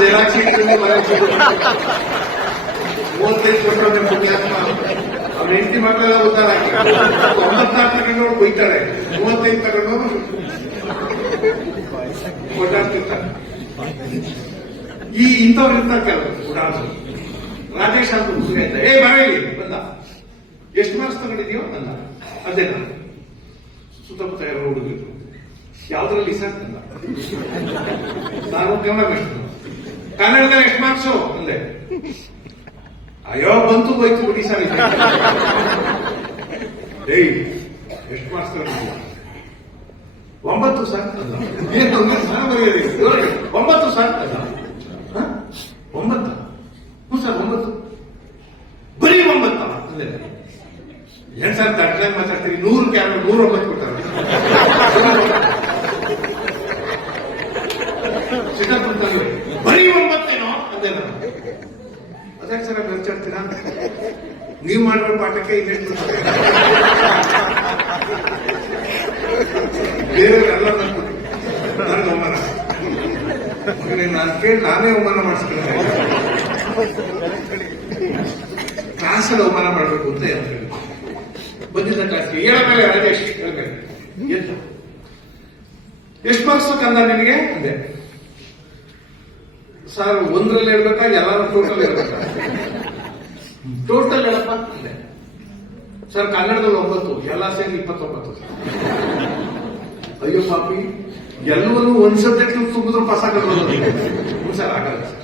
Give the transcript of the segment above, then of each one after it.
Xerox ಇಟ್ಟು ಮೂವತ್ತೈದು ಕೊಟ್ಟರೆ ಅವ್ರ ಹೆಂಡತಿ ಮಕ್ಕಳೆಲ್ಲ ಉದ್ದಾರ ಹಾಕಿ 96 ತಗೊಂಡು ಬೈತಾರೆ, 35 ತಗೊಂಡು ಕೊಟ್ಟಾಡ್ತಿರ್ತಾರೆ. ಇಂಥವ್ರು ಇರ್ತಾರೆ ಕೆಲವರು ಉಡಾನ್ಸರು. ರಾಜೇಶ್ ಅಂತ ಹುಡುಗ ಇದ್ದ, ಬಾವೇಲಿ ಬಂದ, ಎಷ್ಟು ಮಾರ್ಕ್ಸ್ ತಗೊಂಡಿದ್ಯೋ ಅಂದ. ಅದೇ ನಾನು ಸುತ್ತಮುತ್ತ ಇರೋ ಹುಡುಗರು ಯಾವ್ದ್ರಲ್ಲಿ ಸರ್ ಅಂದ. ನಾನು ಕನ್ನಡದಲ್ಲಿ ಎಷ್ಟು ಮಾರ್ಕ್ಸು ಅಂದೆ. ಅಯ್ಯೋ ಬಂತು ಹೋಯ್ತು ಬಿಡಿ ಸರ್. ಎಷ್ಟು ಮಾರ್ಕ್ಸ್ ತಗೊಂಡಿದ್ಯಾ? 9 ಸರ್ ಅಂದ. 9 ಸರ್ ಅಂದ. 9? ಹ್ಞೂ ಸರ್ 9. ಬರೀ 9 ಅಂದೆ. ಏನ್ ಸರ್ ದಡ್ಡಾಗಿ ಮಾತಾಡ್ತೀರಿ? 100 ಕ್ಯಾಮ್ರಾ 109 ಕೊಡ್ತಾರೆ. ಬರೀ 9 ಏನೋ ಅಂದೆ ನಾನು. ಅದಕ್ಕೆ ಸರ್ ಖರ್ಚಾಡ್ತೀರಾ? ನೀವು ಮಾಡಿರೋ ಪಾಠಕ್ಕೆ ಇನ್ನೆಷ್ಟು ಬೇರೆಯವರೆಲ್ಲ ನನಗೆ ಅವಮಾನ. ನಾನು ಕೇಳಿ ನಾನೇ ಅವಮಾನ ಮಾಡಿಸ್ಕೊಂಡೆ. ಕ್ಲಾಸಲ್ಲಿ ಅವಮಾನ ಮಾಡಬೇಕು ಅಂತ ಹೇಳ್ತೀನಿ. ಬಂದಿದ್ದ ಕ್ಲಾಸ್ಗೆ ಹೇಳ ಮೇಲೆ ರಾಜೇಶ್ ಹೇಳ್ಬೇಕು, ಎಷ್ಟು ಮಾರ್ಕ್ಸ್ ಕಂದ ನಿನಗೆ ಅಂದೆ. ಸರ್ 1ರಲ್ಲಿ ಹೇಳ್ಬೇಕಾ ಎಲ್ಲಾರು ಟೋಟಲ್ ಹೇಳ್ಬೇಕಾ? ಟೋಟಲ್ ಹೇಳಪ್ಪ ಅಂದೆ. ಸರ್ ಕನ್ನಡದಲ್ಲಿ 9, ಎಲ್ಲ ಸೇರಿ 29 ಸರ್. ಅಯ್ಯೋ ಪಾಪಿ, ಎಲ್ಲವನ್ನೂ ಒಂದ್ ಸಬ್ಜೆಕ್ಟ್ ತುಂಬಿದ್ರು ಪಾಸ್ ಆಗೋದು ಸರ್, ಆಗಲ್ಲ ಸರ್.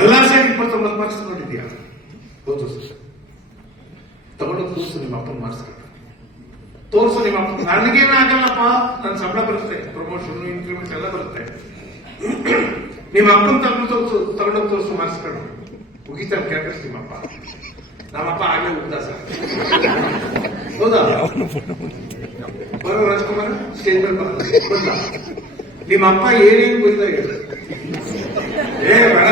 ಎಲ್ಲ ಸೇರಿ 29 ಮಾರ್ಕ್ಸ್ ನೋಡಿದ್ಯಾ? ಹೌದು ಸರ್. ತಗೊಂಡು ತೋರಿಸು ನಿಮ್ಮ ಅಪ್ಪನ ಮಾರ್ಕ್ಸ್, ತೋರಿಸು ನಿಮ್ಮ ಅಪ್ಪ. ನನಗೇನು ಆಗಲ್ಲಪ್ಪ, ನನ್ನ ಸಂಬಳ ಬರುತ್ತೆ, ಪ್ರಮೋಷನ್ ಇನ್ಕ್ರಿಮೆಂಟ್ ಎಲ್ಲ ಬರುತ್ತೆ. ನಿಮ್ಮ ಅಪ್ಪನ ತಗೊಂಡೋಗಿ ತೋರಿಸು ಮಾರ್ಕ್ಸ್ ಕಣ್ಣು ಮುಗಿತಾರೆ ಕ್ಯಾಪಸ್ ನಿಮ್ಮಪ್ಪ. ನಮ್ಮಪ್ಪ ಆಗಲೇ ಉಗ್ದ ಸರ್. ಹೌದಾ? ಬರೋ ರಾಜ್ಕುಮಾರ್ ಸ್ಟೇಜ್ ಮೇಲೆ ಬಂದ. ನಿಮ್ಮ ಅಪ್ಪ ಏನೇನು ಬೈದ ಹೇಳಿ. ಬೇಡ ಬೇಡ,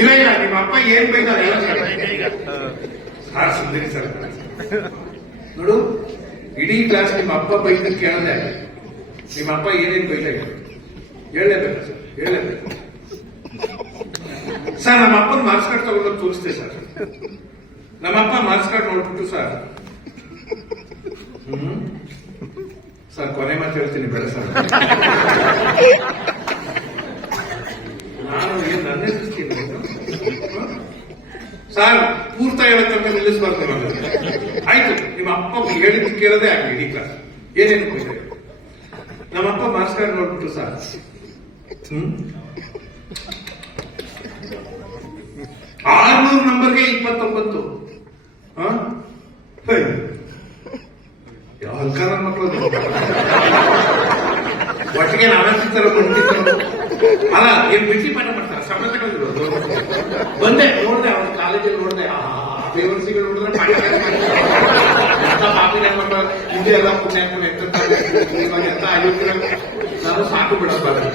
ಇಲ್ಲ ಇಲ್ಲ, ನಿಮ್ಮ ಅಪ್ಪ ಏನ್ ಬೈದಾರೆ ಸರ್? ಸುಂದರಿ ಸರ್ ನೋಡು, ಇಡೀ ಕ್ಲಾಸ್ ನಿಮ್ಮ ಅಪ್ಪ ಬೈದ ಕೇಳದೆ. ನಿಮ್ಮ ಅಪ್ಪ ಏನೇನು ಬೈದ ಹೇಳಲೇಬೇಕು ಸರ್, ಹೇಳಲೇಬೇಕು ಸರ್. ನಮ್ಮ ಅಪ್ಪನ ಮಾರ್ಕ್ಸ್ ಕಾರ್ಡ್ ತಗೊಂಡೋಗಿ ತೋರಿಸ್ತೆ ಸರ್. ನಮ್ಮಪ್ಪ ಮಾರ್ಕ್ಸ್ ಕಾರ್ಡ್ ನೋಡ್ಬಿಟ್ಟು ಸರ್, ಸರ್ ಕೊನೆ ಮಾತು ಹೇಳ್ತೀನಿ ಬೇಡ ಸರ್, ನಾನು ಏನು ನನ್ನೇ ಸೃಷ್ಟಿ ಸರ್, ಪೂರ್ತ ಹೇಳಕ್ಕಂತ ನಿಲ್ಲಿಸಬಾರ್ದು ನಾನು. ಆಯ್ತು, ನಿಮ್ಮ ಅಪ್ಪ ಹೇಳಿದ್ದು ಕೇಳದೆ ಆಗಲಿ ಇಡೀ ಕ್ಲಾಸ್ ಏನೇನು ಕೊಯ್ತಾರೆ. ನಮ್ಮಪ್ಪ ಮಾರ್ಕ್ಸ್ ಕಾರ್ಡ್ ನೋಡ್ಬಿಟ್ಟು ಸರ್, 600 ನಂಬರ್ಗೆ 29. ಯಾವ ಹಲ್ಕಾರ ಮಕ್ಕಳು ಒಟ್ಟಿಗೆ ನಾವೇ ಸಿಗ್ತಾರೋ ಬಂದಿರ್ತಾರೋ. ಅಲ್ಲ, ಏನ್ ಬಿಸಿ ಪಾಠ ಮಾಡ್ತಾರೆ, ಸಂಬಳ ತಗೊಂಡಿರೋದು. ಬಂದೆ ನೋಡ್ದೆ, ಅವ್ರ ಕಾಲೇಜಲ್ಲಿ ನೋಡ್ದೆ, ದೇವರ್ಸಿಗಳು ನೋಡಿದ್ರೆ ಪಾಪಿನ ಹಿಂದೆ ಎಲ್ಲ ಪುಣ್ಯ ಇವಾಗ ಎಂತ ಅಯೋಗ್ಯ. ನಾನು ಸಾಕು ಬಿಡಬಾರ್ದು.